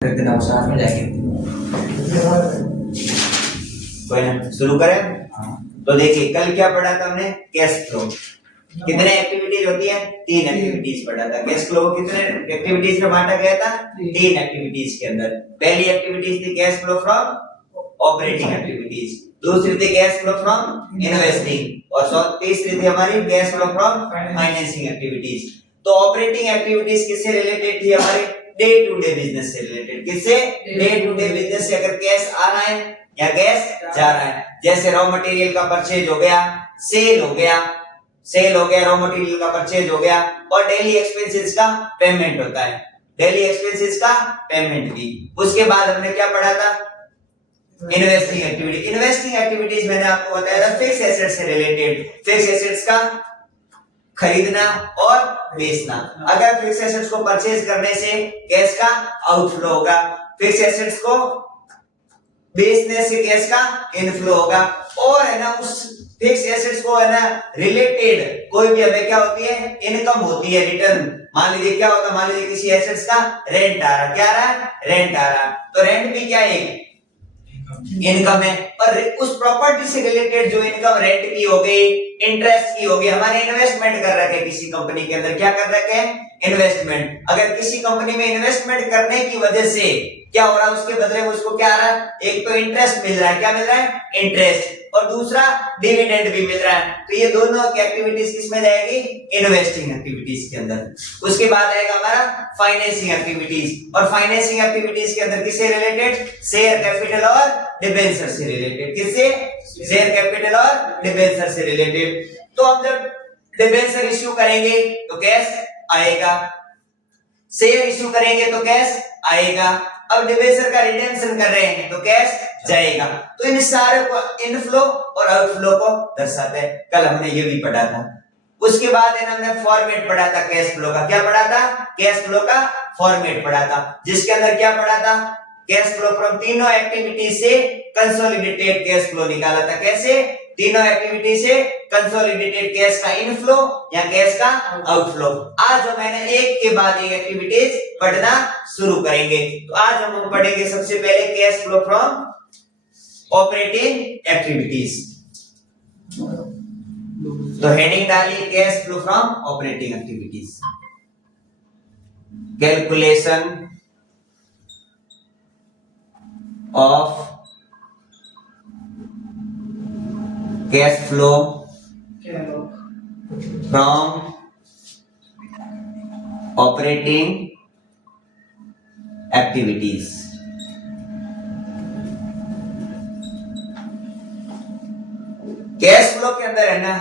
एकदम साथ में जाएंगे। कोई ना, शुरू करें। तो देखिए कल क्या पढ़ा था हमने, कैश फ्लो। कितने एक्टिविटीज होती है, 3 एक्टिविटीज पढ़ा था। कैश फ्लो को कितने एक्टिविटीज में बांटा गया था, 3 एक्टिविटीज के अंदर। पहली एक्टिविटीज थी cash flow from operating activities, दूसरी थी कैश फ्लो फ्रॉम इन्वेस्टिंग, और तीसरी थी हमारी cash flow from financing activities. तो ऑपरेटिंग एक्टिविटीज किससे रिलेटेड थी, हमारे डे टू डे बिजनेस से रिलेटेड। किससे, डे टू डे बिजनेस से। अगर कैश आ रहा है या कैश जा रहा है, जैसे रॉ मटेरियल का परचेज हो गया, सेल हो गया, रॉ मटेरियल का परचेज हो गया, और डेली एक्सपेंसेस का पेमेंट होता है, डेली एक्सपेंसेस का पेमेंट भी। उसके बाद हमने क्या पढ़ा था, इन्वेस्टिंग एक्टिविटी। इन्वेस्टिंग एक्टिविटीज मैंने आपको बताया था फिक्स एसेट से रिलेटेड, फिक्स एसेट्स का खरीदना और बेचना। अगर फिक्स एसेट्स को परचेज करने से कैश का आउटफ्लो होगा, फिक्स एसेट्स को बेचने से कैश का इनफ्लो होगा, और है ना उस फिक्स एसेट्स को है ना रिलेटेड कोई भी हमें क्या होती है, इनकम होती है, रिटर्न। मान लीजिए क्या होता है, मान लीजिए किसी एसेट्स का रेंट आ रहा, क्या आ रहा है, रेंट आ रहा, तो रेंट भी क्या है, इनकम है। और उस प्रॉपर्टी से रिलेटेड जो इनकम रेंट की हो गई, इंटरेस्ट की हो गई, हमारे इन्वेस्टमेंट कर रखे किसी कंपनी के अंदर, क्या कर रखे हैं, इन्वेस्टमेंट। अगर किसी कंपनी में इन्वेस्टमेंट करने की वजह से क्या हो रहा है, उसके बदले में उसको क्या आ रहा है, एक तो इंटरेस्ट मिल रहा है, क्या मिल रहा है, इंटरेस्ट, और दूसरा डिविडेंड भी मिल रहा है। तो ये दोनों की एक्टिविटीज किसमें जाएगी, इन्वेस्टिंग एक्टिविटीज के अंदर। उसके बाद आएगा हमारा फाइनेंसिंग एक्टिविटीज, और फाइनेंसिंग एक्टिविटीज के अंदर किससे रिलेटेड, शेयर कैपिटल और डिबेंचर से रिलेटेड। किससे, शेयर कैपिटल और डिबेंचर से रिलेटेड। तो हम जब डिबेंचर इश्यू करेंगे तो कैश आएगा, शेयर इश्यू करेंगे तो कैश आएगा, अब डिबेंचर का रिडेम्पशन कर रहे हैं तो कैश जाएगा। तो इन सारे को इनफ्लो और आउटफ्लो को दर्शाते हैं। कल हमने ये भी पढ़ा था। उसके बाद हमने फॉर्मेट पढ़ा था कैश फ्लो का। क्या पढ़ा था, कैश फ्लो का फॉर्मेट पढ़ा था, जिसके अंदर क्या पढ़ा था, कैश फ्लो फ्रॉम तीनों एक्टिविटी से कंसोलिडेटेड कैश फ्लो निकाला था। कैसे, तीनों एक्टिविटी से कंसोलिडेटेड कैश का इनफ्लो या कैश का आउटफ्लो। आज हम मैंने एक के बाद एक एक्टिविटीज पढ़ना शुरू करेंगे। तो आज हम पढ़ेंगे सबसे पहले cash flow from operating activities. तो हेडिंग डालिए cash flow from operating activities, calculation of cash flow from operating activities। Cash flow के अंदर है ना,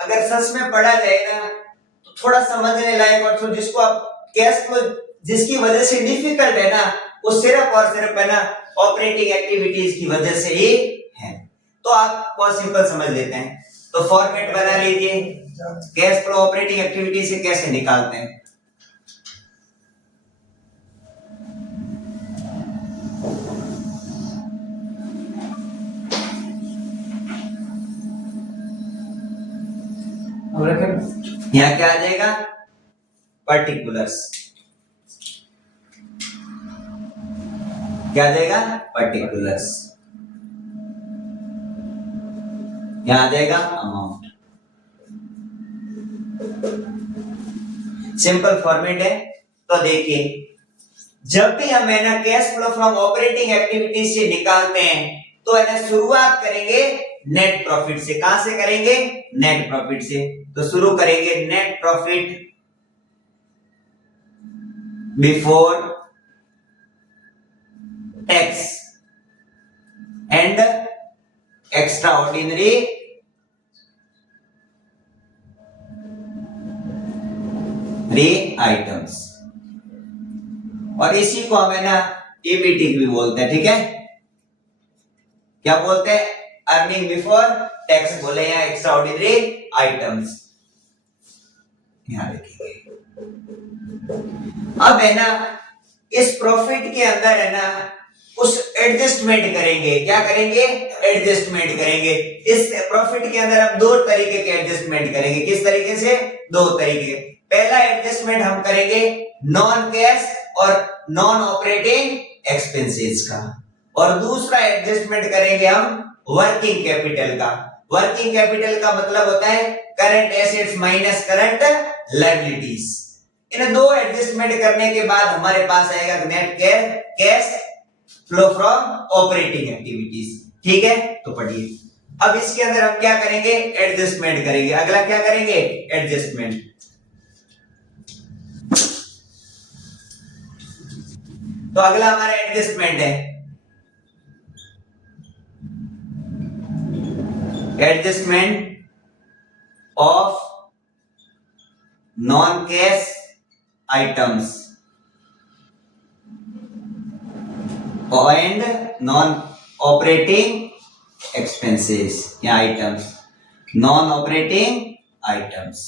अगर सच में पढ़ा जाए ना तो थोड़ा समझने लायक, और तो जिसको आप कैश फ्लो जिसकी वजह से डिफिकल्ट है ना, वो सिर्फ और सिर्फ है ना ऑपरेटिंग एक्टिविटीज की वजह से ही है। तो आप बहुत सिंपल समझ लेते हैं। तो फॉर्मेट बना लीजिए, कैश फ्लो ऑपरेटिंग एक्टिविटी से कैसे निकालते हैं। यहां क्या आ जाएगा, पर्टिकुलर्स, क्या आ जाएगा, पर्टिकुलर्स, यहां आ जाएगा अमाउंट। सिंपल फॉर्मेट है। तो देखिए जब भी हम है ना cash flow from operating activities से निकालते हैं तो है ना शुरुआत करेंगे नेट प्रॉफिट से। कहां से करेंगे, नेट प्रॉफिट से। तो शुरू करेंगे net profit before tax and extra ordinary items, और इसी को हम है ना ईबीटी भी बोलते हैं। ठीक है, क्या बोलते हैं, अर्निंग बिफोर टैक्स बोले या एक्स्ट्रा ऑर्डिनरी आइटम्स। यहां देखिए अब है ना इस प्रॉफिट के अंदर है ना उस एडजस्टमेंट करेंगे। क्या करेंगे, एडजस्टमेंट करेंगे। इस प्रॉफिट के अंदर हम 2 तरीके के एडजस्टमेंट करेंगे। किस तरीके से, 2 तरीके। पहला एडजस्टमेंट हम करेंगे नॉन कैश और नॉन ऑपरेटिंग एक्सपेंसेस का। और दूसरा एडजस्टमेंट करेंगे हम वर्किंग कैपिटल का। वर्किंग कैपिटल का मतलब होता है current assets minus current liabilities. इन दो एडजस्टमेंट करने के बाद हमारे पास आएगा net cash flow from operating activities. ठीक है, तो पढ़िए। अब इसके अंदर हम क्या करेंगे, एडजस्टमेंट करेंगे। अगला क्या करेंगे, एडजस्टमेंट। तो अगला हमारा एडजस्टमेंट है, adjustment of non cash items and non operating expenses या आइटम्स, नॉन ऑपरेटिंग आइटम्स।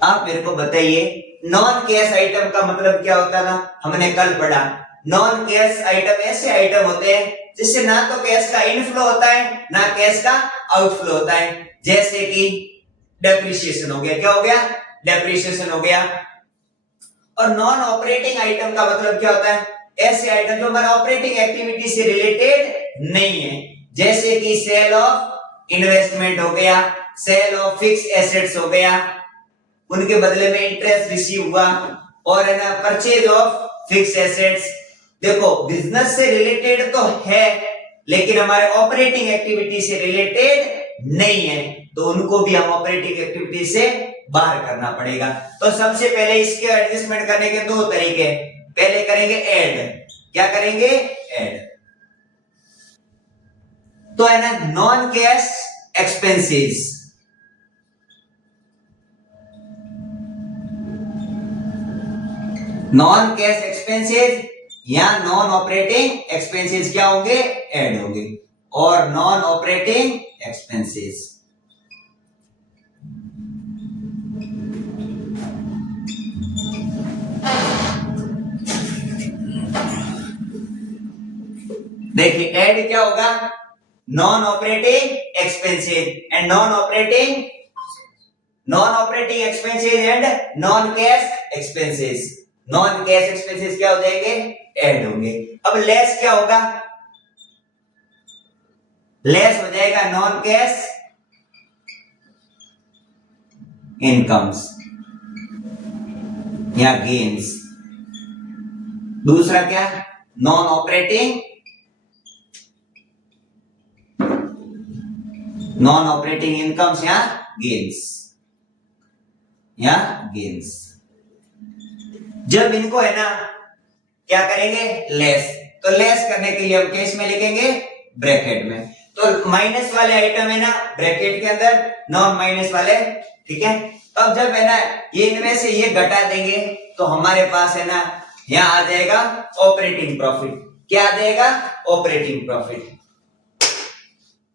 आप मेरे को बताइए नॉन कैश आइटम का मतलब क्या होता था, हमने कल पढ़ा। नॉन कैश आइटम ऐसे आइटम होते हैं जिससे ना तो कैश का इनफ्लो होता है ना कैश का आउटफ्लो होता है। जैसे कि डेप्रिसिएशन हो गया, क्या हो गया, डेप्रिसिएशन हो गया। और नॉन ऑपरेटिंग आइटम का मतलब क्या होता है, ऐसे आइटम जो हमारा ऑपरेटिंग एक्टिविटी से रिलेटेड नहीं है। जैसे कि सेल ऑफ इन्वेस्टमेंट हो गया, सेल ऑफ फिक्स एसेट्स हो गया, उनके बदले में इंटरेस्ट रिसीव हुआ, और है ना परचेज ऑफ फिक्स एसेट्स। देखो बिजनेस से रिलेटेड तो है लेकिन हमारे ऑपरेटिंग एक्टिविटी से रिलेटेड नहीं है, तो उनको भी हम ऑपरेटिंग एक्टिविटी से बाहर करना पड़ेगा। तो सबसे पहले इसके एडजस्टमेंट करने के दो तरीके। पहले करेंगे ऐड, क्या करेंगे, ऐड। तो है ना non cash expenses, non cash expenses या नॉन ऑपरेटिंग एक्सपेंसेस क्या होंगे, ऐड होंगे। और नॉन ऑपरेटिंग एक्सपेंसेस देखिए ऐड क्या होगा, non operating expenses and non operating expenses and non cash expenses. Non cash expenses क्या हो जाएंगे, ऐड होंगे। अब लेस क्या होगा, लेस हो जाएगा नॉन कैश इनकम्स या गेन्स। दूसरा क्या, नॉन ऑपरेटिंग इनकम्स या गेन्स। जब इनको है ना क्या करेंगे, लेस, तो लेस करने के लिए हम केस में लिखेंगे ब्रैकेट में। तो माइनस वाले आइटम है ना ब्रैकेट के अंदर, नॉन माइनस वाले, ठीक है। अब जब है ना ये इनमें से ये घटा देंगे तो हमारे पास है ना यहां आ जाएगा ऑपरेटिंग प्रॉफिट। क्या आ जाएगा, ऑपरेटिंग प्रॉफिट।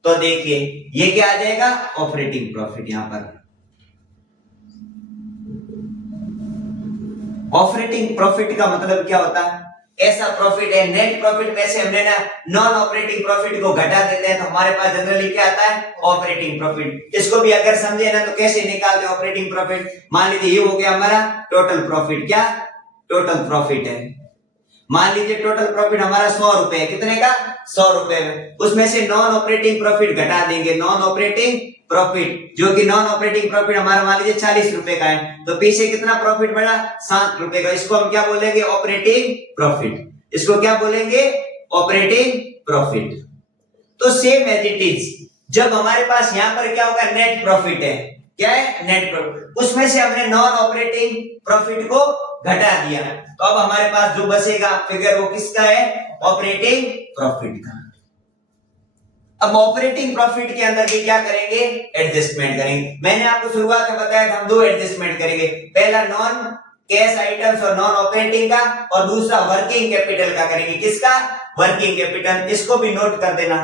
तो देखिए ये क्या आ जाएगा, ऑपरेटिंग प्रॉफिट। यहां पर ऑपरेटिंग प्रॉफिट का मतलब क्या होता है, ऐसा प्रॉफिट है, नेट प्रॉफिट में से हमने ना नॉन ऑपरेटिंग प्रॉफिट को घटा देते हैं तो हमारे पास जनरली क्या आता है, ऑपरेटिंग प्रॉफिट। इसको भी अगर समझे ना तो कैसे निकालते हैं ऑपरेटिंग प्रॉफिट। मान लीजिए ये हो गया हमारा टोटल प्रॉफिट, क्या टोटल प्रॉफिट है। मान लीजिए टोटल प्रॉफिट हमारा 100 रुपए है, कितने का, 100 रुपए में। उसमें से नॉन ऑपरेटिंग प्रॉफिट घटा देंगे, नॉन ऑपरेटिंग प्रॉफिट, जो कि नॉन ऑपरेटिंग प्रॉफिट हमारा मान लीजिए 40 रुपए का है, तो पीछे कितना प्रॉफिट बढ़ा, 7 रुपए का। इसको हम क्या बोलेंगे, ऑपरेटिंग प्रॉफिट। इसको क्या बोलेंगे, ऑपरेटिंग प्रॉफिट। तो सेम एज इट इज, जब हमारे पास यहां पर क्या होगा, नेट प्रॉफिट है, क्या है, नेट प्रॉफिट, उसमें से हमने नॉन ऑपरेटिंग प्रॉफिट को घटा दिया, तो अब हमारे पास जो बचेगा फिगर वो किसका है, ऑपरेटिंग प्रॉफिट का। अब ऑपरेटिंग प्रॉफिट के अंदर भी क्या करेंगे, एडजस्टमेंट करेंगे। मैंने आपको शुरुआत में बताया था हम दो एडजस्टमेंट करेंगे, पहला नॉन कैश आइटम्स और नॉन ऑपरेटिंग का, और दूसरा वर्किंग कैपिटल का करेंगे। किसका, वर्किंग कैपिटल। इसको भी नोट कर देना,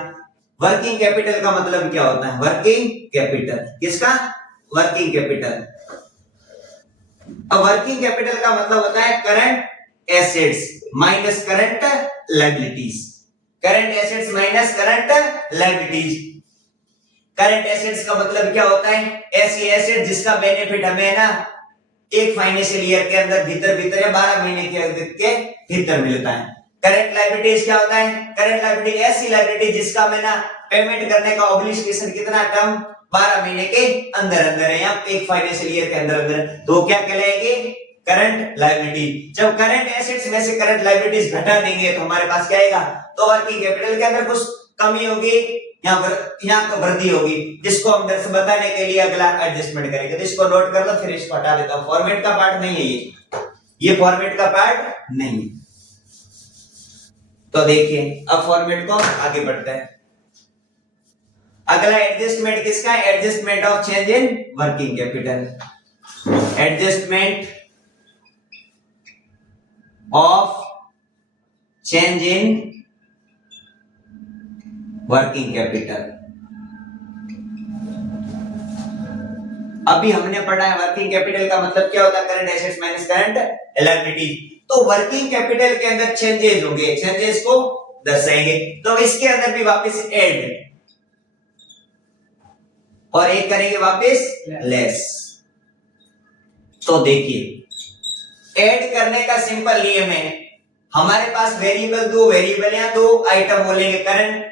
वर्किंग कैपिटल का मतलब क्या होता है, वर्किंग कैपिटल, किसका, वर्किंग कैपिटल। अब वर्किंग कैपिटल का मतलब होता है current assets minus current liabilities, current assets minus current liabilities. Current assets का मतलब क्या होता है, ऐसी एसेट जिसका बेनिफिट हमें ना एक फाइनेंशियल ईयर के अंदर भीतर या 12 महीने के भीतर मिलता है। करंट लायबिलिटीज क्या होता है? करंट लायबिलिटी ऐसी लायबिलिटी जिसका मैं ना पेमेंट करने का ऑब्लिगेशन कितना टर्म 12 महीने के अंदर है या एक फाइनेंशियल ईयर के अंदर तो क्या कहलाएगी? Current liability. जब करंट एसेट्स में से करंट लायबिलिटीज घटा देंगे तो हमारे पास क्या आएगा? तो वर्किंग कैपिटल के अंदर कुछ कमी होगी, यहाँ तो वृद्धि होगी, जिसको हम दर्श बताने के लिए अगला एडजस्टमेंट करेंगे। तो इसको नोट कर लो, फिर इसको हटा देता हूं। फॉर्मेट का पार्ट नहीं है ये फॉर्मेट का पार्ट नहीं है। तो देखिए अब फॉर्मेट को आगे बढ़ते हैं। अगला एडजस्टमेंट किसका? Adjustment of change in working capital. Adjustment of change in working capital. अभी हमने पढ़ा है वर्किंग कैपिटल का मतलब क्या होता है? Current assets minus current liability. तो वर्किंग कैपिटल के अंदर चेंजेस होंगे, चेंजेस को दर्शाएंगे। तो इसके अंदर भी वापस ऐड और एक करेंगे वापस लेस। तो देखिए ऐड करने का सिंपल नियम है, हमारे पास वेरिएबल दो आइटम बोलेंगे करंट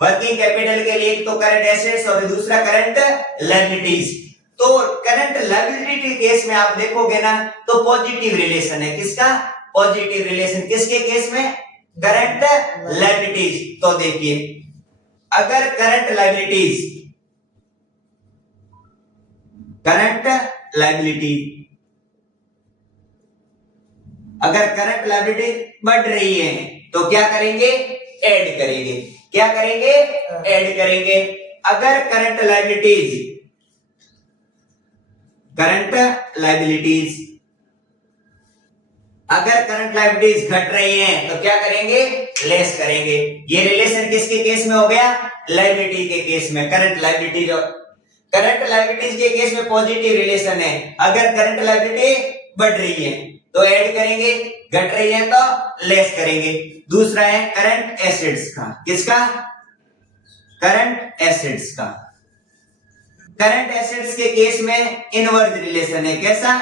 वर्किंग कैपिटल के लिए, एक तो करंट एसेट्स और दूसरा करंट लायबिलिटीज। तो करंट लायबिलिटी के केस में आप देखोगे ना तो पॉजिटिव रिलेशन है। किसका? Positive relation. किसके केस में? Current liabilities. तो देखिए अगर करंट लायबिलिटी अगर करंट लायबिलिटी बढ़ रही है तो क्या करेंगे? ऐड करेंगे। क्या करेंगे? ऐड करेंगे। अगर करंट लायबिलिटीज घट रही हैं तो क्या करेंगे? लेस करेंगे। ये रिलेशन किसके केस में हो गया? लायबिलिटी के केस में। करंट लायबिलिटीज के केस में पॉजिटिव रिलेशन है। अगर करंट लायबिलिटी बढ़ रही है तो ऐड करेंगे, घट रही है तो लेस करेंगे। दूसरा है करंट एसेट्स का। किसका? करंट एसेट्स का। करंट एसेट्स के केस में इनवर्स रिलेशन है। कैसा?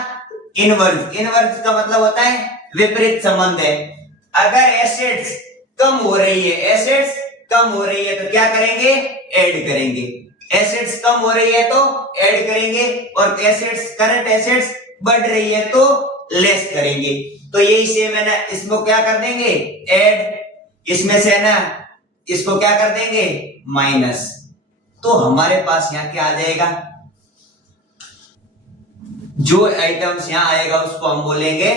इनवर्स का मतलब होता है विपरीत संबंध है। अगर एसेट्स कम हो रही है तो क्या करेंगे? ऐड करेंगे। एसेट्स कम हो रही है तो ऐड करेंगे और करंट एसेट्स बढ़ रही है तो लेस करेंगे। तो यही सेम है ना, इसको क्या कर देंगे? ऐड। इसमें से है ना इसको क्या कर देंगे? माइनस। तो हमारे पास यहां क्या आ जाएगा? जो आइटम्स यहां आएगा उसको हम बोलेंगे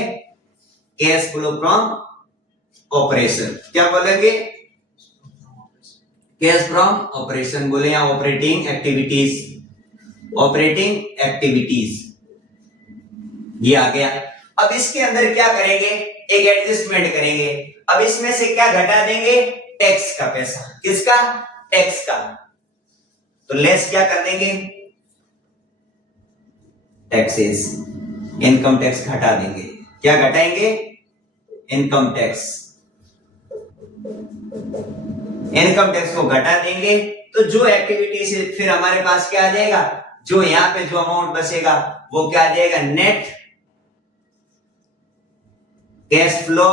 कैश फ्लो फ्रॉम ऑपरेशन। क्या बोलेंगे? कैश फ्रॉम ऑपरेशन बोले या ऑपरेटिंग एक्टिविटीज। ये आ गया। अब इसके अंदर क्या करेंगे? एक एडजस्टमेंट करेंगे। अब इसमें से क्या घटा देंगे? टैक्स का पैसा। किसका? टैक्स का। तो लेस क्या कर देंगे? टैक्सेस। इनकम टैक्स घटा देंगे। क्या घटाएंगे? इनकम टैक्स को घटा देंगे। तो जो एक्टिविटी से फिर हमारे पास क्या आ जाएगा? जो यहां पे जो अमाउंट बचेगा वो क्या आ जाएगा? Net cash flow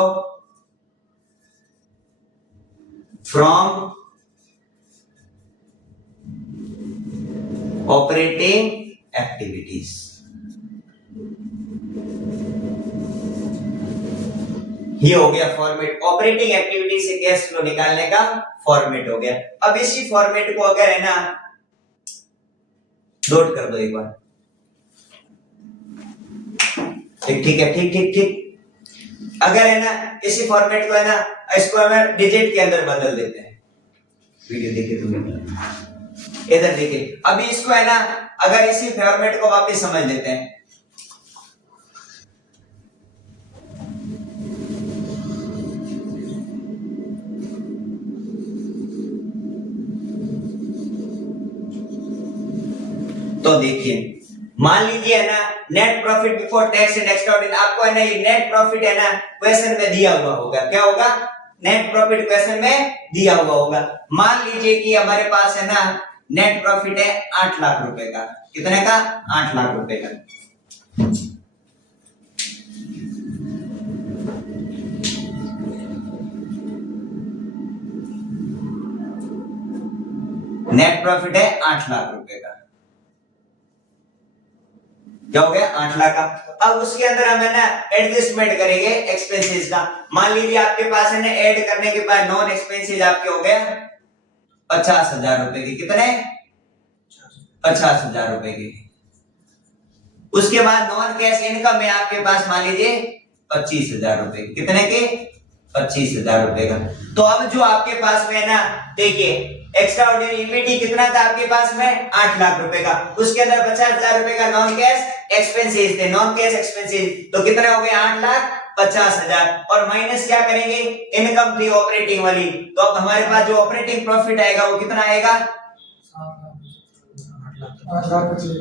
from operating activities. ये हो गया फॉर्मेट। ऑपरेटिंग एक्टिविटी से कैश फ्लो निकालने का फॉर्मेट हो गया। अब इसी फॉर्मेट को अगर है ना नोट कर दो एक बार। ठीक है, ठीक। अगर है ना इसी फॉर्मेट को है ना इसको हमें डिजिट के अंदर बदल देते हैं। वीडियो देखिए तुम इधर देखिए। अभी इसको है ना अगर इसी फॉर्मेट को वापस समझ लेते हैं। तो देखिए मान लीजिए है ना net profit before tax and extraordinary. आपको है ना ये नेट प्रॉफिट है ना क्वेश्चन में दिया हुआ होगा। क्या होगा? नेट प्रॉफिट क्वेश्चन में दिया हुआ होगा। मान लीजिए कि हमारे पास है ना नेट प्रॉफिट है 8 लाख रुपए का। कितने का? 8 लाख रुपए का। नेट प्रॉफिट है 8 लाख रुपए का। क्या हो गया? 8 लाख का। अब उसके अंदर हम है ना एडजस्टमेंट करेंगे एक्सपेंसेस का। मान लीजिए आपके पास है ना ऐड करने के बाद नॉन एक्सपेंसेस आपके हो गए 50,000 रुपए के। कितने? 50,000 रुपए के। उसके बाद नॉन कैश इनकम है आपके पास मान लीजिए 25,000 रुपए। कितने के? 25,000 रुपए का। तो अब जो आपके पास में है ना देखिए एक्स्ट्रा ऑर्डिनरी ईपीटी कितना था आपके पास में? 8 लाख रुपए का। उसके अंदर 50,000 रुपए का नॉन कैश एक्सपेंसेस थे, नॉन कैश एक्सपेंसेस। तो कितने हो गए? 8,50,000। और माइनस क्या करेंगे? इनकम थी ऑपरेटिंग वाली। तो अब हमारे पास जो ऑपरेटिंग प्रॉफिट आएगा वो कितना आएगा?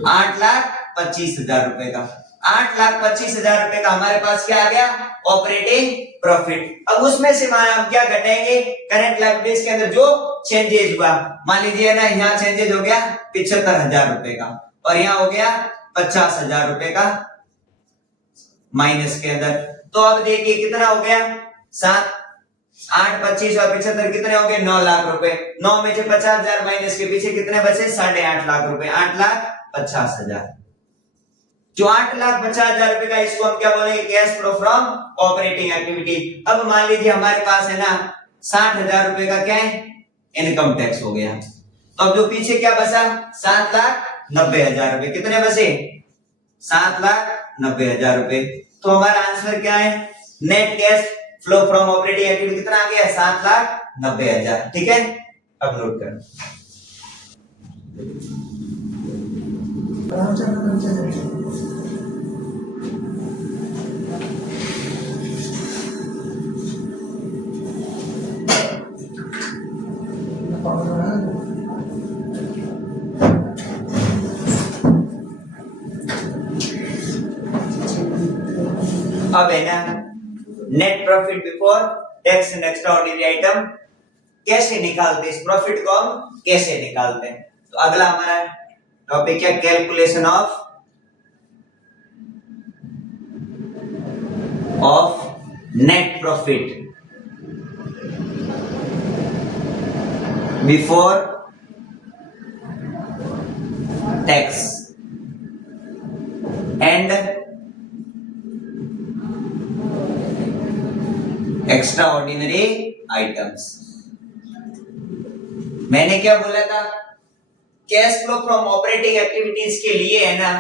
8,25,000 रुपए का। 8,25,000 रुपए का हमारे पास क्या आ गया? Operating profit. अब उसमें से हम क्या घटाएंगे? करंट लायबिलिटीज के अंदर जो चेंजेस हुआ, मान लीजिए ना यहाँ चेंजेस हो गया 75,000 रुपए का और यहाँ हो गया 50,000 रुपए का माइनस के अंदर। तो अब देखिए कितना हो गया? 7, 8, 25 और 75 कितने हो गए? 9 लाख रुपए। 9 में से 50,000 माइनस के पीछे कितने बचे? 8.5 लाख रुपए। 8,50,000। जो 8,50,000 रुपए का इसको हम क्या बोलेंगे? Cash flow from operating activity. अब मान लीजिए हमारे पास है ना 60,000 रुपए का क्या है? इनकम टैक्स हो गया। तो अब जो पीछे क्या बचा? 7,90,000 रुपए। कितने बचे? 7,90,000 रुपए। तो हमारा आंसर क्या है? Net cash flow from operating activity कितना आ गया? 7,90,000। ठीक है, अब नोट करें। अब है ना net profit before tax and extra ordinary item कैसे निकालते हैं? इस प्रॉफिट को हम कैसे निकालते हैं? तो अगला हमारा टॉपिक है calculation of net profit before tax and extra ordinary items. मैंने क्या बोला था? Cash flow from operating activities के लिए है ना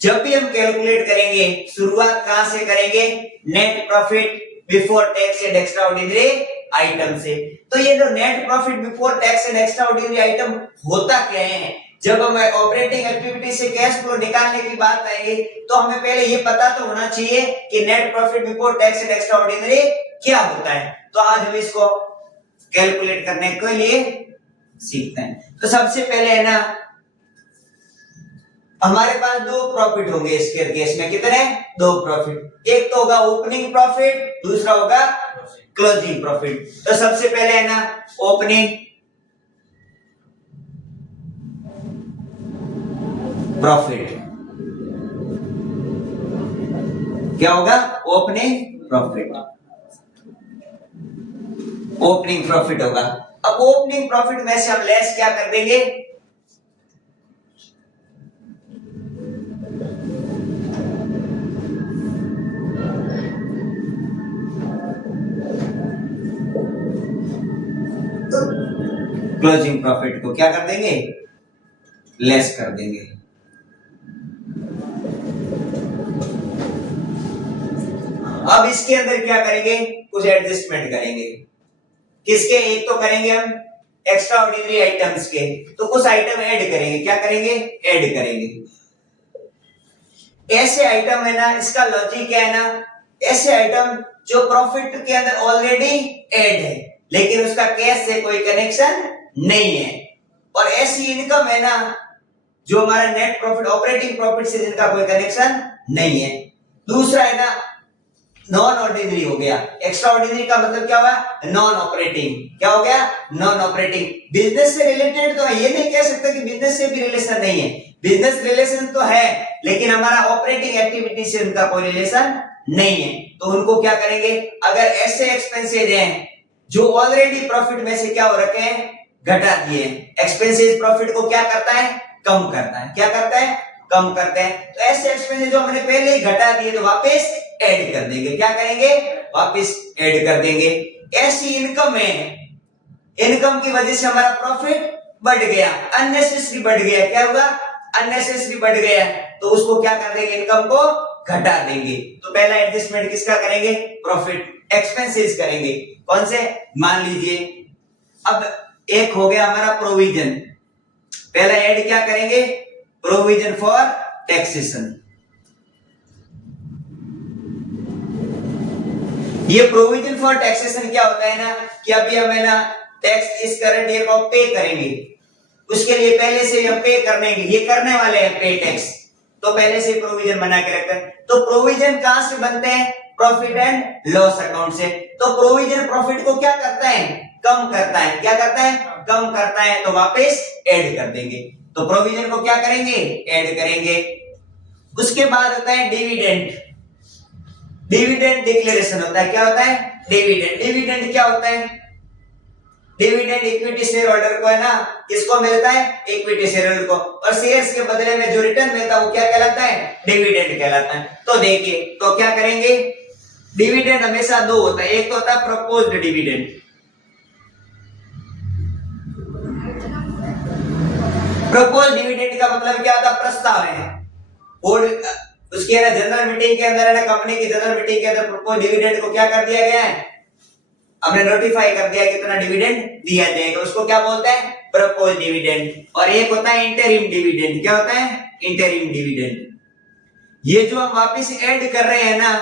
जब भी हम कैलकुलेट करेंगे शुरुआत कहां से करेंगे? Net profit before tax and extra ordinary item से। तो ये जो net profit before tax and extra ordinary item होता क्या है? जब हम ऑपरेटिंग एक्टिविटी से कैश फ्लो निकालने की बात आएगी तो हमें पहले ये पता तो होना चाहिए कि net profit before tax and extra ordinary क्या होता है। तो आज हम इसको कैलकुलेट करने के लिए सीखते हैं। तो सबसे पहले है ना हमारे पास दो प्रॉफिट होंगे इसके केस में। कितने? दो प्रॉफिट। एक तो होगा ओपनिंग प्रॉफिट, दूसरा होगा क्लोजिंग प्रॉफिट। तो सबसे पहले है ना ओपनिंग प्रॉफिट। क्या होगा? Opening profit. ओपनिंग प्रॉफिट होगा। अब ओपनिंग प्रॉफिट में से हम लेस क्या कर देंगे? क्लोजिंग प्रॉफिट को क्या कर देंगे? लेस कर देंगे। अब इसके अंदर क्या करेंगे? कुछ एडजस्टमेंट करेंगे। किसके? एक तो करेंगे हम एक्स्ट्रा ऑर्डिनरी आइटम्स के, तो कुछ आइटम ऐड करेंगे। क्या करेंगे? ऐड करेंगे। ऐसे आइटम है ना, इसका लॉजिक क्या है ना, ऐसे आइटम जो प्रॉफिट के अंदर ऑलरेडी ऐड है लेकिन उसका कैश से कोई कनेक्शन नहीं है, और ऐसी इनकम है ना जो हमारा नेट प्रॉफिट ऑपरेटिंग प्रॉफिट से जिनका कोई कनेक्शन नहीं है। दूसरा है ना नॉन ऑर्डिनरी हो गया। एक्स्ट्रा ऑर्डिनरी का मतलब क्या हुआ? Non operating. क्या हो गया? Non operating. बिजनेस से रिलेटेड तो है, ये नहीं कह सकते कि बिजनेस से भी रिलेशन नहीं है। बिजनेस रिलेशन तो है लेकिन हमारा ऑपरेटिंग एक्टिविटी से उनका कोई रिलेशन नहीं है। तो उनको क्या करेंगे? अगर ऐसे एक्सपेंसेस हैं जो ऑलरेडी प्रॉफिट में से क्या हो रखे हैं? घटा दिए। एक्सपेंसेस प्रॉफिट को क्या करता है, कम करता है। क्या करता है, कम करते हैं। तो ऐसे एक्सपेंसेस जो हमने पहले ही घटा दिए तो वापस ऐड कर देंगे। क्या करेंगे, वापस ऐड कर देंगे। ऐसी इनकम है, इनकम की वजह से हमारा प्रॉफिट बढ़ गया, अननेसेसरी बढ़ गया। क्या हुआ, अननेसेसरी बढ़ गया, तो उसको क्या कर देंगे, इनकम को घटा देंगे। तो पहला एडजस्टमेंट किसका करेंगे, प्रॉफिट एक्सपेंसेस करेंगे। कौन से, मान लीजिए अब एक हो गया हमारा प्रोविजन, पहला ऐड क्या करेंगे, प्रोविजन फॉर टैक्सेशन। ये प्रोविजन फॉर टैक्सेशन क्या होता है ना, कि अभी हमें ना टैक्स इस करंट ईयर को पे करेंगे, उसके लिए पहले से हम पे करने, ये करने वाले हैं पे टैक्स, तो पहले से प्रोविजन बना के रखते हैं। तो प्रोविजन कहां से बनते हैं, प्रॉफिट एंड लॉस अकाउंट से। तो प्रोविजन प्रॉफिट को क्या करता है, कम करता है। क्या करता है, कम करता है, तो वापस ऐड कर देंगे। तो प्रोविजन को क्या करेंगे, ऐड करेंगे। उसके बाद होता है डिविडेंड। डिविडेंड डिक्लेरेशन होता है। क्या होता है, डिविडेंड। डिविडेंड क्या होता है, डिविडेंड इक्विटी शेयर होल्डर को है ना, किसको मिलता है, इक्विटी शेयर होल्डर को, और शेयर्स के बदले में जो रिटर्न मिलता है वो क्या कहलाता है, डिविडेंड कहलाता है। तो देखिए, तो क्या करेंगे, डिविडेंड हमेशा दो होता है, एक तो होता है प्रपोज्ड डिविडेंड। प्रपोज्ड डिविडेंड का मतलब क्या होता है, प्रस्ताव है, बोर्ड उसके है ना जनरल मीटिंग के अंदर है ना, कंपनी की जनरल मीटिंग के अंदर प्रपोज्ड डिविडेंड को क्या कर दिया गया है, हमने नोटिफाई कर दिया कितना डिविडेंड दिया जाएगा, उसको क्या बोलते हैं, प्रपोज्ड डिविडेंड। और एक होता है इंटरिम डिविडेंड। क्या होता है, इंटरिम डिविडेंड। ये जो हम वापस ऐड कर रहे हैं ना,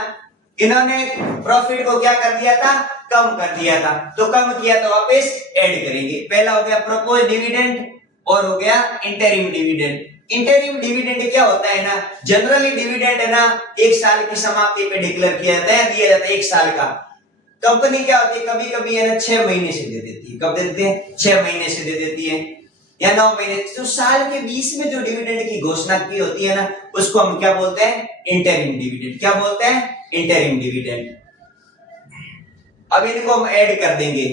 इन्होंने प्रॉफिट को क्या कर दिया था, कम कर दिया था, तो कम किया तो वापस ऐड करेंगे। पहला हो गया प्रपोज्ड डिविडेंड और हो गया इंटरिम डिविडेंड। इंटरिम डिविडेंड क्या होता है ना, जनरली डिविडेंड है ना एक साल की समाप्ति पे डिक्लेयर किया जाता है, दिया जाता है एक साल का। कंपनी क्या होती है, कभी कभी है ना 6 महीने से दे देती है। कब दे देते हैं, 6 महीने से दे देती है या 9 महीने। तो साल के 20 में जो डिविडेंड की घोषणा की होती है ना, उसको हम क्या बोलते हैं, इंटरिम डिविडेंड। क्या बोलते हैं, इंटरिम डिविडेंड। अब इनको हम ऐड कर देंगे।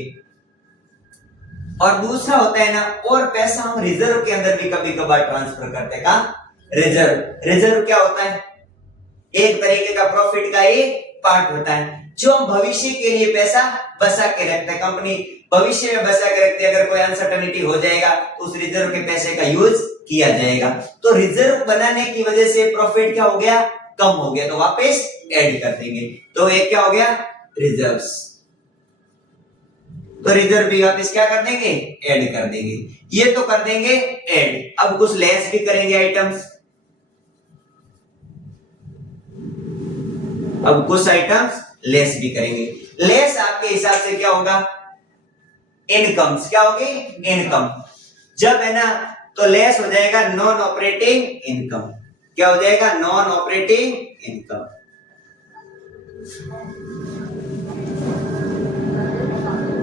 और दूसरा होता है ना, और पैसा हम रिजर्व के अंदर भी कभी कभार ट्रांसफर करते हैं। कहां, रिजर्व। रिजर्व क्या होता है, एक तरीके का प्रॉफिट का एक पार्ट होता है, जो हम भविष्य के लिए पैसा बचा के रखते हैं। कंपनी भविष्य में बचा के रखती है, अगर कोई अनसर्टेनिटी हो जाएगा तो उस रिजर्व के पैसे का यूज किया जाएगा। तो रिजर्व बनाने की वजह से प्रॉफिट क्या हो गया, कम हो गया, तो वापस ऐड कर देंगे। तो एक क्या हो गया, रिजर्व्स। तो रिजर्व भी वापस क्या कर देंगे, ऐड कर देंगे। ये तो कर देंगे ऐड। अब कुछ लेस भी करेंगे आइटम्स। अब कुछ आइटम्स लेस भी करेंगे। लेस आपके हिसाब से क्या होगा, इनकम्स। क्या होगी, इनकम। जब है ना, तो लेस हो जाएगा नॉन ऑपरेटिंग इनकम। क्या हो जाएगा, नॉन ऑपरेटिंग इनकम।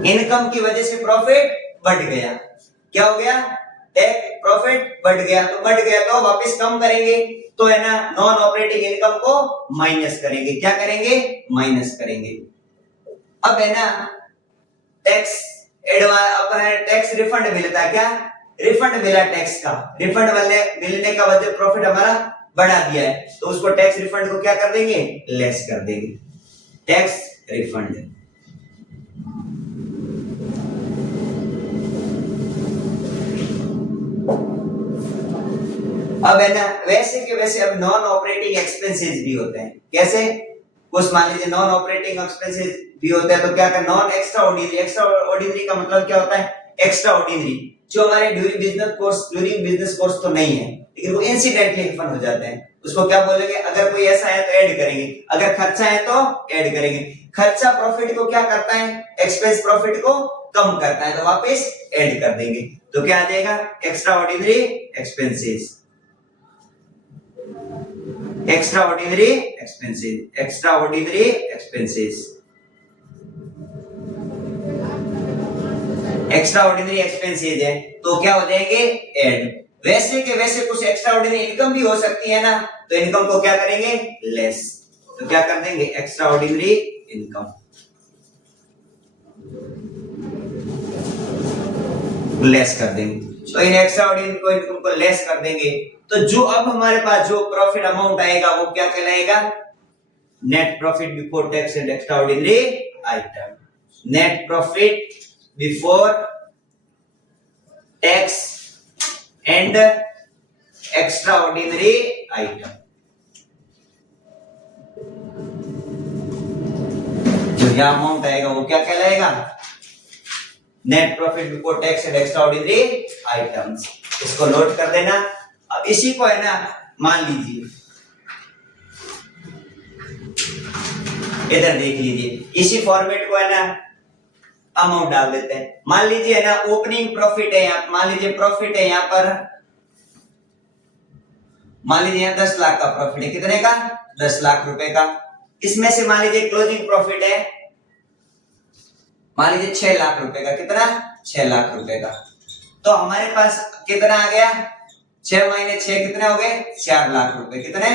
इनकम की वजह से प्रॉफिट बढ़ गया, क्या हो गया, प्रॉफिट बढ़ गया, तो बढ़ गया तो वापस कम करेंगे, तो है ना नॉन ऑपरेटिंग इनकम को माइनस करेंगे। क्या करेंगे, माइनस करेंगे। अब है ना टैक्स अब है टैक्स रिफंड मिलता है। क्या, रिफंड मिला टैक्स का, रिफंड मिलने का वजह प्रॉफिट हमारा बढ़ा दिया है, तो उसको टैक्स रिफंड को क्या कर देंगे, लेस कर देंगे। Tax refund. अब है ना वैसे के वैसे अब नॉन ऑपरेटिंग एक्सपेंसेस भी होते हैं। कैसे, कुछ मान लीजिए नॉन ऑपरेटिंग एक्सपेंसेस भी होता है, तो क्या कर, non extra ordinary. Extra ordinary का मतलब क्या होता है, एक्स्ट्रा ऑर्डिनरी जो हमारे ड्यूरिंग बिजनेस कोर्स तो नहीं है, लेकिन वो इंसिडेंटली हैपन हो जाते हैं, उसको क्या बोलेंगे, अगर कोई ऐसा है तो ऐड करेंगे, अगर खर्चा है तो ऐड करेंगे। खर्चा प्रॉफिट को क्या करता है, एक्सपेंस प्रॉफिट को कम करता है, तो वापस ऐड कर देंगे। तो क्या आ जाएगा, extra ordinary expenses. Extra ordinary expenses, extra ordinary expenses, extra ordinary expenses है, तो क्या हो जाएंगे, ऐड। वैसे के वैसे कुछ एक्स्ट्रा ऑर्डिनरी इनकम भी हो सकती है ना, तो इनकम को क्या करेंगे, लेस। तो क्या कर देंगे, एक्स्ट्रा ऑर्डिनरी इनकम। लेस कर देंगे। तो इन एक्स्ट्रा ऑर्डिनरी इनकम को लेस कर देंगे तो जो अब हमारे पास जो प्रॉफिट अमाउंट आएगा वो क्या कहलाएगा? Net profit before tax and extra ordinary item. Net profit before tax and extra ordinary item. जो यह अमाउंट आएगा वो क्या कहलाएगा? Net profit before tax and extra ordinary items. इसको नोट कर देना। अब इसी को है ना, मान लीजिए इधर देख लीजिए, इसी फॉर्मेट को है ना अमाउंट डाल देते हैं। मान लीजिए है ना ओपनिंग प्रॉफिट है यहाँ, मान लीजिए प्रॉफिट है यहाँ पर, मान लीजिए यहाँ 10 लाख का प्रॉफिट है। कितने का? 10 लाख रुपए का। इसमें से मान लीजिए क्लोजिंग प्रॉफिट है मान लीजिए 6 लाख रुपए का। कितना? 6 लाख रुपए का। तो हमारे पास कितना आ गया? 6 माइनस 6 कितने हो गए? 4 लाख रुपए। कितने?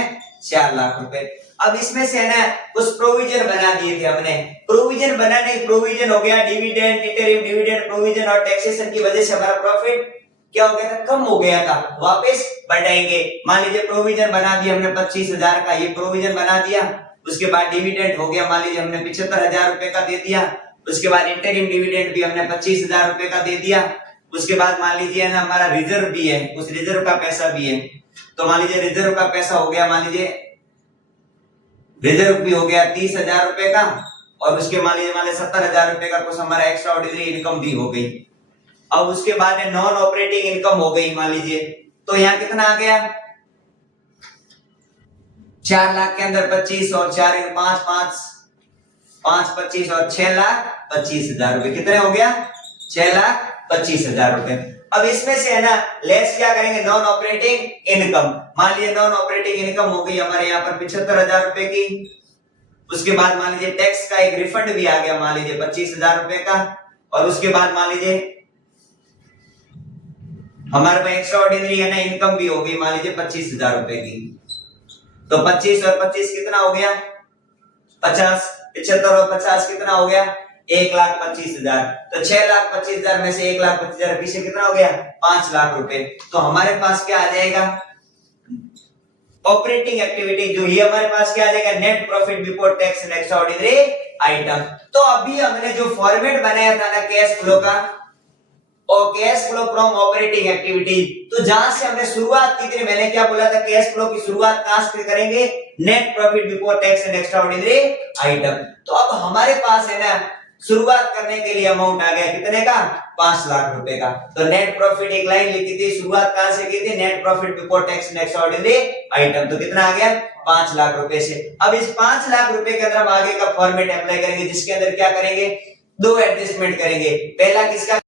4 लाख रुपए। अब इसमें से है ना कुछ प्रोविजन बना दिए थे हमने। प्रोविजन बनाने, प्रोविजन हो गया डिविडेंड, इंटरिम डिविडेंड, प्रोविजन और टैक्सेशन की वजह से हमारा प्रॉफिट क्या हो गया था? कम हो गया था। वापस बढ़ाएंगे। मान लीजिए प्रोविजन बना दिया हमने 25,000 का, ये प्रोविजन बना दिया। उसके बाद डिविडेंड हो गया, मान लीजिए हमने 75,000 रुपए का दे दिया। उसके बाद इंटरिम डिविडेंड भी हमने 25,000 रुपए का दे दिया। उसके बाद मान लीजिए ना हमारा रिजर्व भी है, उस रिजर्व का पैसा भी है। तो मान लीजिए रिजर्व का पैसा हो गया, मान लीजिए रिजर्व भी हो गया 30,000 रुपए का, और उसके मान लीजिए 70,000 रुपए का कुछ हमारा एक्स्ट्रा ऑर्डिनरी इनकम भी हो गई। अब उसके बाद नॉन ऑपरेटिंग इनकम हो गई मान लीजिए, तो यहाँ कितना आ गया? 4 लाख के अंदर 25 और 4 5 5 5 25 और 6,25,000 रुपए। कितने हो गया? 6,25,000 रुपए। अब इसमें से है ना लेस क्या करेंगे? Non operating income. मान लीजिए नॉन ऑपरेटिंग इनकम हो गई हमारे यहाँ पर 75,000 रुपए की। उसके बाद मान लीजिए टैक्स का एक रिफंड भी आ गया, मान लीजिए 25,000 रुपए का। और उसके बाद मान लीजिए हमारे पास एक्स्ट्रा ऑर्डिनरी है ना इनकम भी हो गई, मान लीजिए 25,000 रुपए की। तो 25 और 25 कितना हो गया? 50। 75 और 50 कितना हो गया? 1,25,000। तो 6,25,000 में से 1,25,000 पीछे कितना हो गया? 5 लाख रुपए। तो हमारे पास क्या आ जाएगा? ऑपरेटिंग एक्टिविटी जो ये हमारे पास क्या आ जाएगा? Net profit before tax and extra ordinary item. तो अभी हमने जो फॉर्मेट बनाया था ना कैश फ्लो का, और cash flow from operating activity, तो जहां से हमने शुरुआत की थी, मैंने क्या बोला था? कैश फ्लो की शुरुआत कहां से करेंगे? Net profit before tax and extra ordinary item. तो अब हमारे पास है ना शुरुआत करने के लिए अमाउंट आ गया कितने का? 5 लाख रुपए का। तो नेट प्रॉफिट एक लाइन लिखी थी, शुरुआत कहां से की थी? Net profit before tax and extra ordinary item. तो कितना आ गया? 5 लाख रुपए से। अब इस 5 लाख रुपए के अंदर हम आगे का फॉर्मेट अप्लाई करेंगे, जिसके अंदर क्या करेंगे? 2 एडजस्टमेंट करेंगे। पहला किसका?